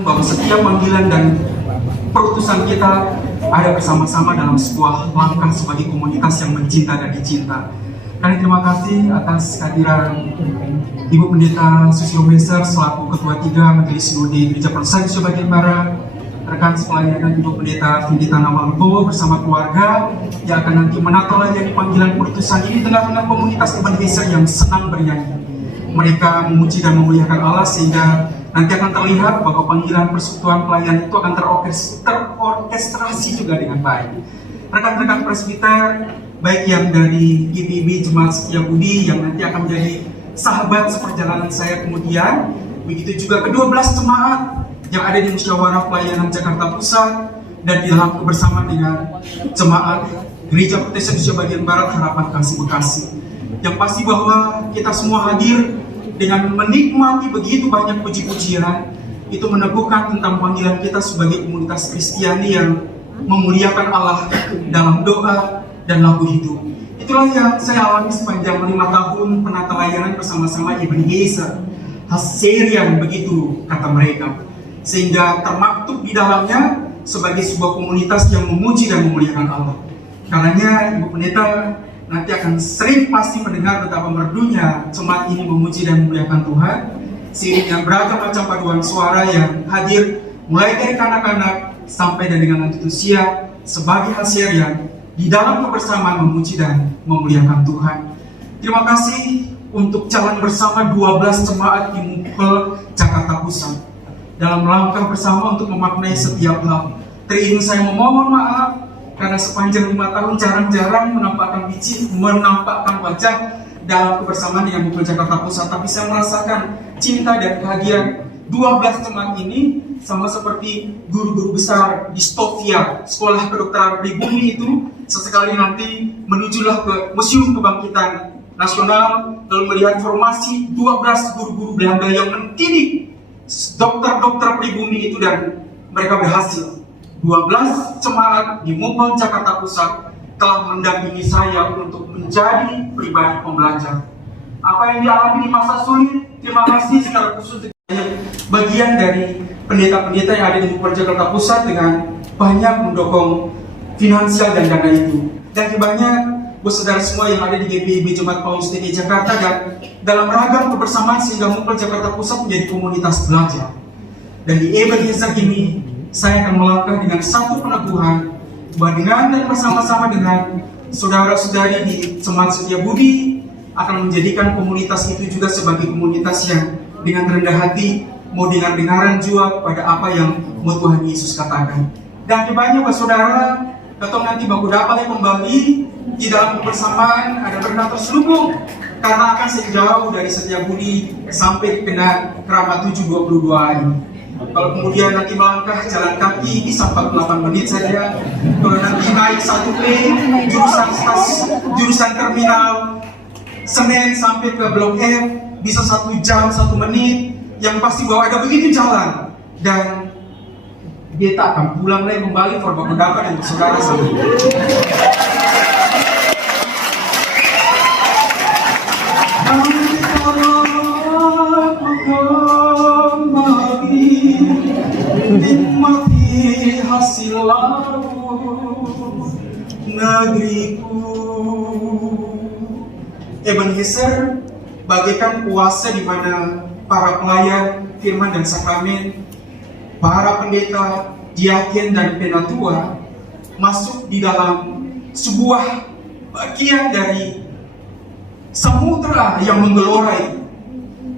Bahwa setiap panggilan dan perutusan kita ada bersama-sama dalam sebuah langkah sebagai komunitas yang mencinta dan dicinta. Kami terima kasih atas kehadiran Ibu Pendeta Susilo Meser selaku Ketua 3 Majelis Sinode Gereja Perusahaan Indonesia Bagian Barat, rekan sepelayanan Ibu Pendeta Vindita Namalbo bersama keluarga yang akan nanti menata layani panggilan perutusan ini tengah-tengah komunitas Ebenezer yang senang bernyanyi. Mereka memuji dan memuliakan Allah sehingga nanti akan terlihat bahwa panggilan persekutuan pelayan itu akan terorkestrasi juga dengan baik. Rekan-rekan presbiter, baik yang dari GPIB Jemaat Setia Budi yang nanti akan menjadi sahabat seperjalanan saya kemudian, begitu juga ke-12 jemaat yang ada di Musyawarah Pelayanan Jakarta Pusat dan di dalam kebersamaan dengan jemaat Gereja Protestan Indonesia Bagian Barat Harapan Kasih Bekasi. Yang pasti bahwa kita semua hadir dengan menikmati begitu banyak puji-pujian, itu meneguhkan tentang panggilan kita sebagai komunitas Kristiani yang memuliakan Allah dalam doa dan lagu hidup. Itulah yang saya alami sepanjang 5 tahun penata layanan bersama-sama Ebenezer, Haserian begitu kata mereka, sehingga termaktub di dalamnya sebagai sebuah komunitas yang memuji dan memuliakan Allah. Karenanya Ibu Pendeta nanti akan sering pasti mendengar betapa merdunya jemaat ini memuji dan memuliakan Tuhan, sehingga beragam macam paduan suara yang hadir mulai dari kanak-kanak sampai dan dengan lanjut usia sebagai hasil yang di dalam kebersamaan memuji dan memuliakan Tuhan. Terima kasih untuk jalan bersama 12 jemaat di Mupel Jakarta Pusat dalam langkah bersama untuk memaknai setiap hal. Terizin saya memohon maaf karena sepanjang 5 tahun jarang-jarang menampakkan wajah dalam kebersamaan dengan Mupel Jakarta Pusat. Tapi saya merasakan cinta dan kehadiran 12 jemaat ini sama seperti guru-guru besar di Stovia, Sekolah Kedokteran Pribumi itu, sesekali nanti menujulah ke Museum Kebangkitan Nasional, lalu melihat formasi 12 guru-guru Belanda yang mendidik dokter-dokter pribumi itu, dan mereka berhasil. 12 jemaat di Mupel Jakarta Pusat telah mendampingi saya untuk menjadi pribadi pembelajar. Apa yang dialami di masa sulit, terima kasih secara khusus bagian dari pendeta-pendeta yang ada di Mupel Jakarta Pusat dengan banyak mendukung finansial dan dana itu. Dan banyak saudara semua yang ada di GPIB Jemaat Paulus DKI Jakarta, dan dalam ragam kebersamaan sehingga Mupel Jakarta Pusat menjadi komunitas belajar. Dan di Ebenezer ini saya akan melangkah dengan satu peneguhan bahwa dengan dan bersama-sama dengan saudara-saudari di Jemaat Setia Budi akan menjadikan komunitas itu juga sebagai komunitas yang dengan rendah hati mau dengar-dengaran juga pada apa yang mau Tuhan Yesus katakan. Dan banyak saudara, atau nanti baku dapat kembali di dalam kebersamaan ada berkat terselubung karena akan sejauh dari Setia Budi sampai kena Keramat 722 ini. Kalau kemudian nanti melangkah jalan kaki bisa 48 menit saja. Kalau nanti naik 1 lane jurusan terminal Senen sampai ke Blok F bisa 1 jam 1 menit. Yang pasti bahwa ada begitu jalan, dan dia tak akan pulang lagi kembali forbaku dapat yang saudara sampai. Nikmati hasil laut negeriku. Ebenezer bagaikan puasa di mana para pelayan firman dan sakramen, para pendeta, diaken dan penatua masuk di dalam sebuah bagian dari samudera yang menggelorai.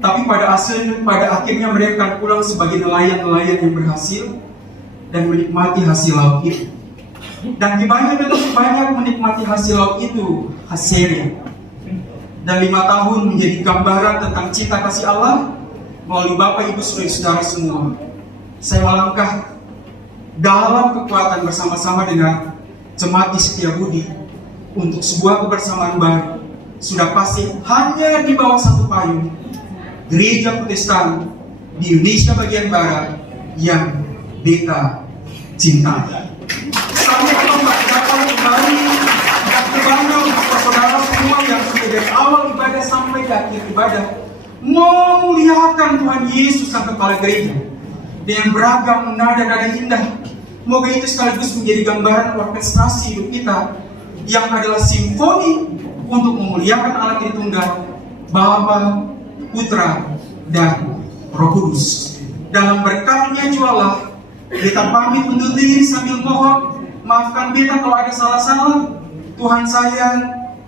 Tapi pada akhirnya mereka akan pulang sebagai nelayan-nelayan yang berhasil dan menikmati hasil laut itu. Dan di banyak menikmati hasil laut itu, hasilnya. dan 5 tahun menjadi gambaran tentang cinta kasih Allah melalui Bapak Ibu Saudara semua. Saya melangkah dalam kekuatan bersama-sama dengan Jemaat Setiabudi untuk sebuah kebersamaan baru. Sudah pasti hanya di bawah satu payung, Gereja Protestan di Indonesia bagian Barat yang beta cinta. Sampai dapat kembali dan kembali untuk saudara semua yang sudah dari awal ibadah sampai ke akhir ibadah memuliakan Tuhan Yesus Sang Kepala Gereja dengan beragam nada-nada indah. Semoga itu sekaligus menjadi gambaran orkestrasi hidup kita yang adalah simfoni untuk memuliakan Allah Tritunggal, Bapa, Putra, dan Roh Kudus. Dalam berkatnya jualah, beta pamit undur diri sambil mohon maafkan beta kalau ada salah-salah. Tuhan sayang,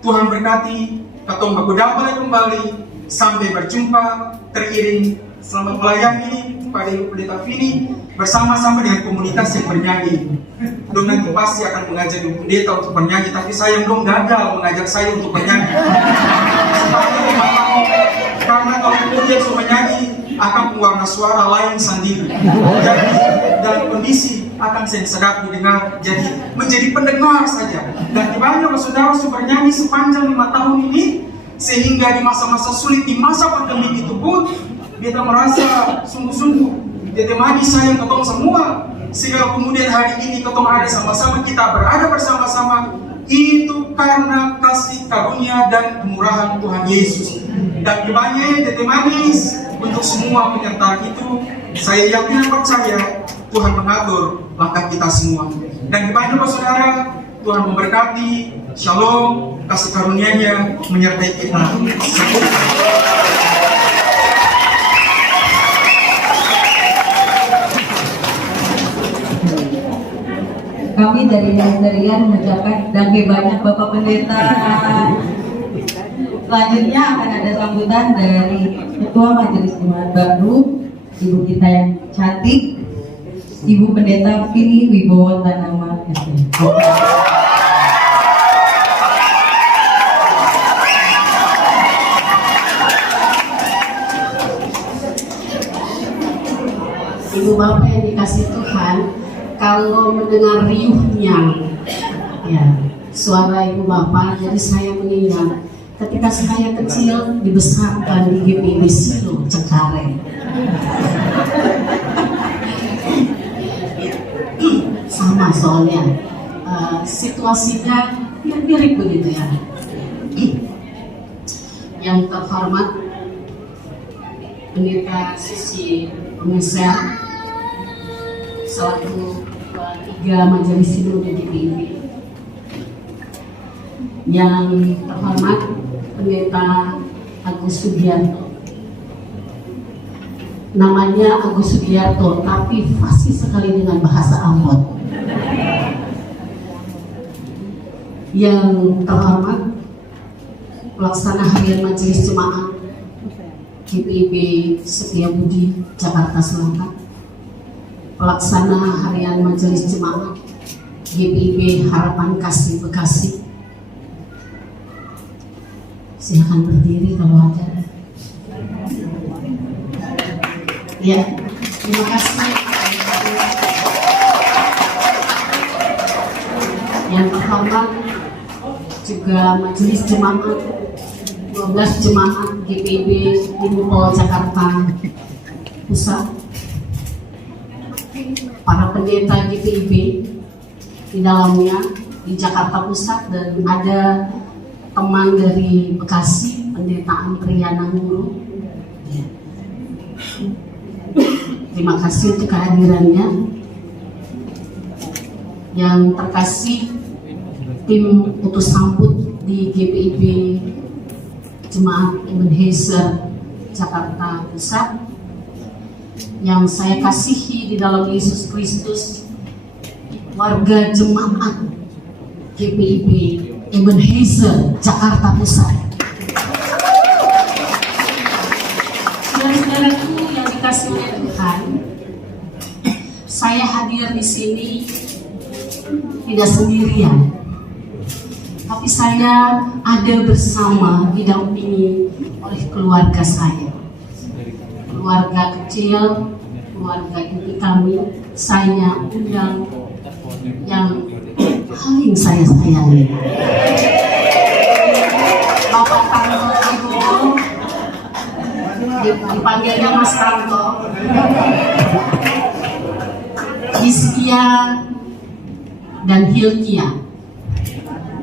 Tuhan berkati, ketemu baku damai kembali. Sampai berjumpa, teriring selamat melayani pada Ibu Pendeta Vini bersama-sama dengan komunitas yang bernyanyi. Dong nanti pasti akan mengajak Ibu Pendeta untuk bernyanyi, tapi sayang dong gagal mengajak saya untuk bernyanyi. Karena kalau kemudian saya menyanyi akan mewarna suara lain sendiri. Jadi dalam kondisi akan saya sedap didengar, jadi menjadi pendengar saja. Dan dimana saudara sudah bernyanyi sepanjang 5 tahun ini, sehingga di masa-masa sulit, di masa pandemi itu pun kita merasa sungguh-sungguh ditemani sayang ketemu semua, sehingga kemudian hari ini ketemu ada sama-sama, kita berada bersama-sama, itu karena kasih karunia dan kemurahan Tuhan Yesus. Dan dimana ditemanis untuk semua penyertaan itu, saya yakin dan percaya Tuhan mengatur langkah kita semua. Dan dimana saudara, Tuhan memberkati, shalom, kasih karunia-Nya menyertai kita. Kami dari Ministerian mengucapkan terima banyak Bapak Pendeta. Selanjutnya akan ada sambutan dari Ketua Majelis Jemaat baru, Ibu kita yang cantik, Ibu Pendeta Vini Wibowo Tanama. Ibu Bapak yang dikasih Tuhan, kalau mendengar riuhnya ya suara Ibu Bapak, jadi saya mengingat ketika saya kecil dibesarkan di GPIB Silo Cengkareng. Sama soalnya situasinya mirip begitu ya. Yang terhormat Pendeta Sisi Pemisah selaku Ketua 3 Majelis Sinode GPIB, yang terhormat Pendeta Agus Sugiarto. Namanya Agus Sugiarto, tapi fasih sekali dengan bahasa Ambon. Yang terhormat Pelaksana Harian Majelis Jemaat GPIB Setiabudi Jakarta Selatan, Pelaksana Harian Majelis Jemaat GPIB Harapan Kasih Bekasi. Silakan berdiri kalau ada. Ya, terima kasih. Yang terhormat juga Majelis Jemaat 12 Jemaat GPIB Limpol Jakarta Pusat, para pendeta GPIB di dalamnya di Jakarta Pusat, dan ada teman dari Bekasi, Pendeta Antriana Guru. Ya. Terima kasih untuk kehadirannya. Yang terkasih tim utus sambut di GPIB Jemaat Ebenezer Jakarta Pusat, yang saya kasihi di dalam Yesus Kristus, warga jemaat GPIB Ebenezer Jakarta Pusat. Saudara-saudaraku yang dikasih oleh Tuhan, saya hadir di sini tidak sendirian, tapi tapi saya ada bersama, didampingi oleh keluarga saya, keluarga kecil, keluarga inti kami. Saya undang yang paling saya sayangi, Bapak Tanto Ibu, dipanggilnya Mas Tanto, Hiskia dan Hilkia,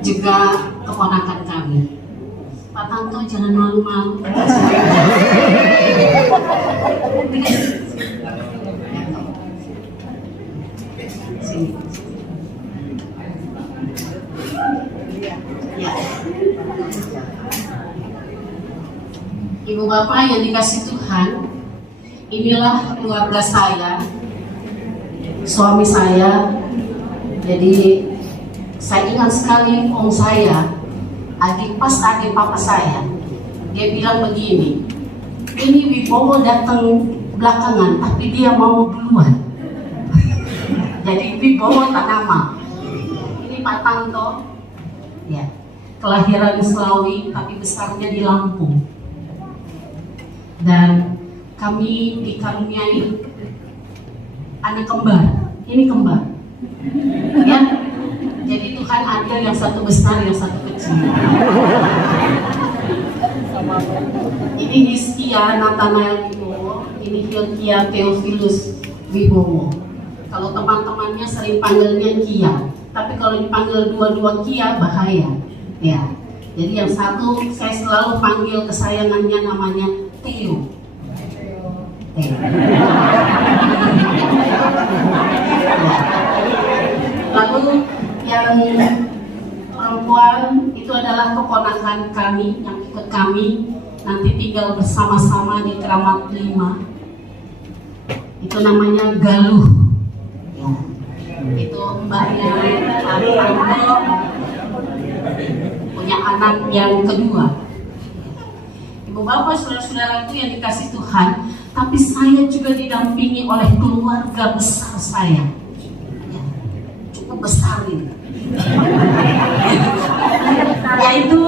juga keponakan kami. Pak Tanto jangan malu-malu. Sini. Ya. Ibu bapak yang dikasih Tuhan, inilah keluarga saya, suami saya. Jadi saya ingat sekali om saya, adik papa saya, dia bilang begini, ini Wibowo datang belakangan tapi dia mau duluan. Jadi Wibowo tak nama. Ini Pak Tanto, ya, kelahiran Selawi tapi besarnya di Lampung. Dan kami dikaruniai anak kembar. Ini kembar, ya. Jadi Tuhan adil, yang satu besar, yang satu kecil. Ini Hiskia Nathanael Wibowo, ini Hilkia Theophilus Wibowo. Kalau teman-temannya sering panggilnya Kia, tapi kalau dipanggil dua-dua Kia bahaya, ya. Jadi yang satu saya selalu panggil kesayangannya namanya Theo. Theo. Lalu yang perempuan itu adalah keponakan kami yang ikut kami nanti tinggal bersama-sama di Keramat 5. Itu namanya Galuh. Ya. Itu mbaknya Tanto punya anak yang kedua. Ibu bapak saudara-saudaraku yang dikasih Tuhan, tapi saya juga didampingi oleh keluarga besar saya. Ya, cukup besar ini. Yaitu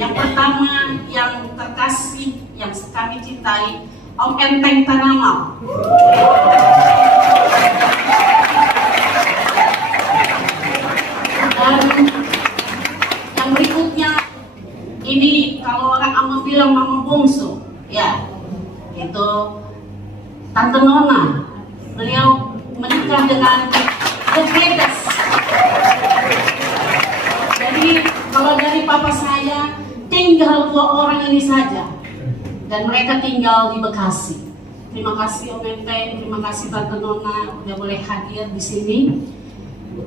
yang pertama, yang terkasih, yang kami cintai, Om Enteng Tanamal. Dan yang berikutnya, ini kalau orang Ambon bilang mama bungsu, ya, itu Tante Nona. Beliau menikah dengan The Greatest. Jadi kalau dari papa saya tinggal 2 orang ini saja, dan mereka tinggal di Bekasi. Terima kasih Om Enteng, terima kasih Tante Nona udah boleh hadir di sini.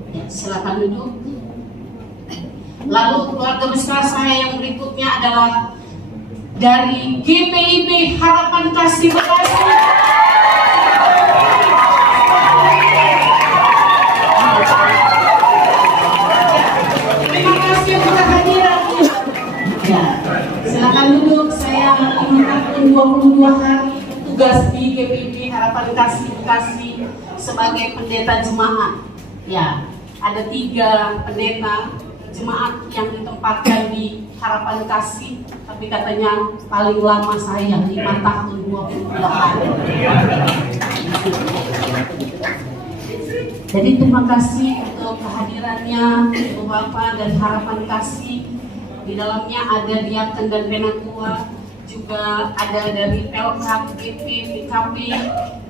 Ya, silakan duduk. Lalu keluarga besar saya yang berikutnya adalah dari GPIB Harapan Kasih Bekasi. Terima kasih untuk kehadiran. Ya, silakan duduk. Saya menetapkan 22 hari tugas di GPIB Harapan Kasih Bekasi sebagai pendeta jemaat. Ya, ada 3 pendeta jemaat yang ditempatkan di Harapan Kasih, tapi katanya paling lama saya 5 tahun 22 hari. Jadi terima kasih untuk kehadirannya Ibu Bapak dan Harapan Kasih. Di dalamnya ada diaken dan penatua, juga ada dari Pelkap, BP, PKP,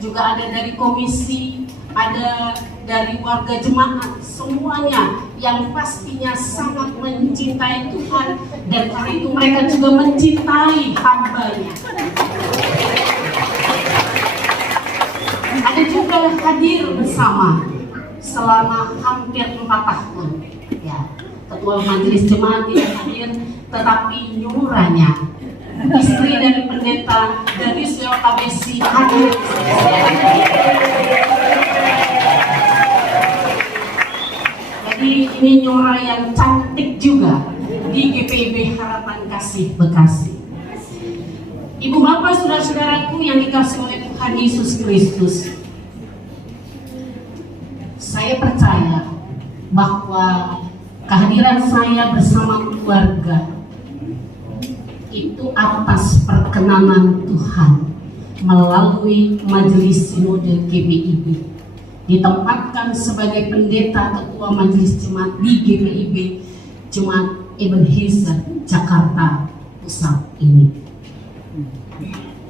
juga ada dari komisi, ada dari warga jemaat, semuanya yang pastinya sangat mencintai Tuhan, dan karena itu mereka juga mencintai hamba-Nya. Ada juga hadir bersama selama hampir 4 tahun. Ya, ketua majelis jemaat tidak hadir, tetapi nyuranya, istri dari pendeta Darius Leo Kabesi hadir. Jadi ini nyora yang cantik juga di GPIB Harapan Kasih Bekasi. Ibu bapak saudara-saudaraku yang dikasihi oleh Tuhan Yesus Kristus, saya percaya bahwa kehadiran saya bersama keluarga itu atas perkenanan Tuhan melalui Majelis Sinode GPIB, ditempatkan sebagai pendeta ketua Majelis Jemaat di GPIB Jemaat Ebenezer Jakarta Pusat ini.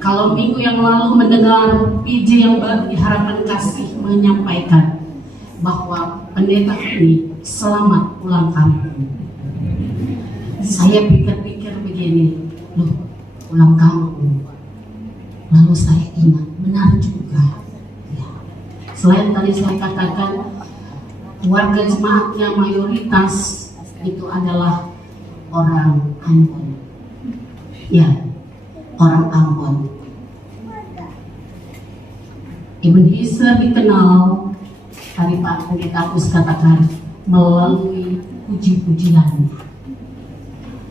Kalau minggu yang lalu mendengar PJ yang baru di Harapan Kasih menyampaikan bahwa pendeta ini selamat pulang kampung, saya pikir-pikir begini, loh, pulang kampung. Lalu saya ingat, benar juga ya. Selain tadi saya katakan warga jemaatnya mayoritas itu adalah orang Ambon, ya, orang Ambon. Ebenezer dikenal, tadi Pak Pendeta Agus katakan, melalui puji-pujiannya.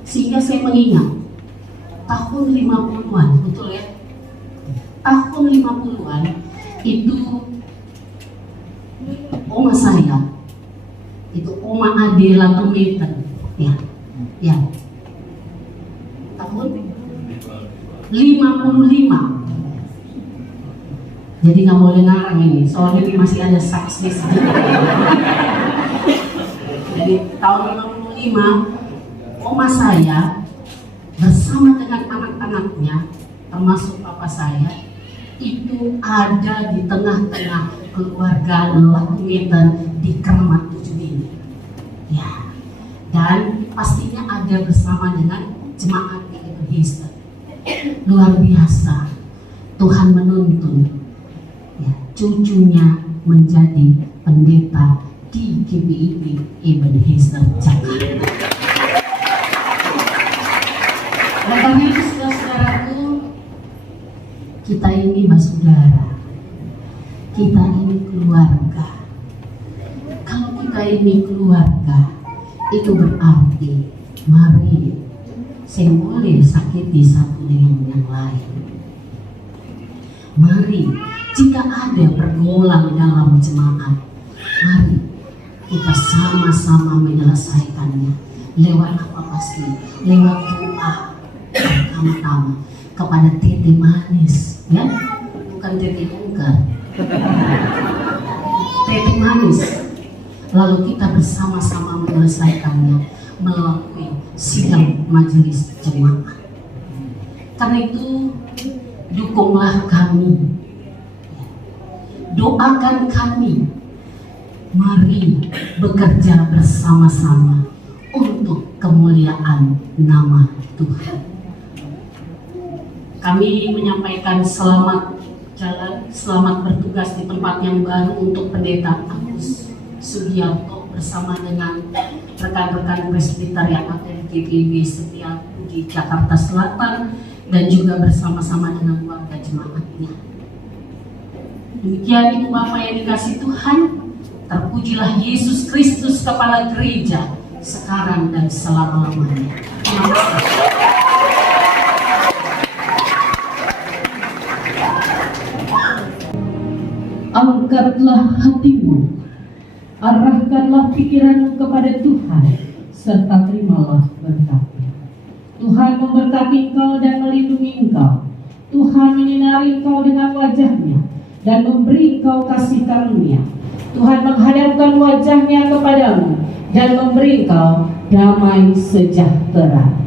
Sehingga saya mengingat tahun 50-an, betul ya? Tahun 50-an itu oma saya, itu Oma Adela Tumeten, ya. Tahun 55. Jadi nggak boleh ngarang ini, soalnya ini masih ada saksi sedikit. Jadi tahun 55, oma saya bersama dengan anak-anaknya, termasuk papa saya, itu ada di tengah-tengah keluarga Latumeten di Keramat 7 ini. Ya, dan pastinya ada bersama dengan jemaat di Ebenezer. Luar biasa, Tuhan menuntun ya, cucunya menjadi pendeta di GPIB Ebenezer Jakarta. Oleh karena itu, saudara-saudaraku, kita ini bersaudara, kita ini keluarga. Kalau kita ini keluarga, itu berarti mari saya boleh sakiti satu dengan yang lain. Mari, jika ada pergumulan dalam jemaat, mari kita sama-sama menyelesaikannya. Lewat apa pasti? Lewat doa pertama-tama kepada Tete Manis, ya, bukan Tete Ungkar. Tete Manis. Lalu kita bersama-sama menyelesaikannya melalui sidang majelis jemaat. Karena itu, dukunglah kami, doakan kami, mari bekerja bersama-sama untuk kemuliaan nama Tuhan. Kami menyampaikan selamat jalan, selamat bertugas di tempat yang baru untuk Pendeta Agus Sugiarto bersama dengan rekan-rekan presbyterian ATM GPIB setiap di Jakarta Selatan dan juga bersama-sama dengan warga jemaatnya. Demikian Ibu Bapak yang dikasih Tuhan, terpujilah Yesus Kristus Kepala Gereja sekarang dan selama-lamanya. Terima kasih. Angkatlah hatimu, arahkanlah pikiranmu kepada Tuhan, serta terimalah berkatnya. Tuhan memberkati engkau dan melindungi engkau. Tuhan menyinari engkau dengan wajahnya dan memberi engkau kasih karunia. Tuhan menghadapkan wajahnya kepadamu dan memberi engkau damai sejahtera.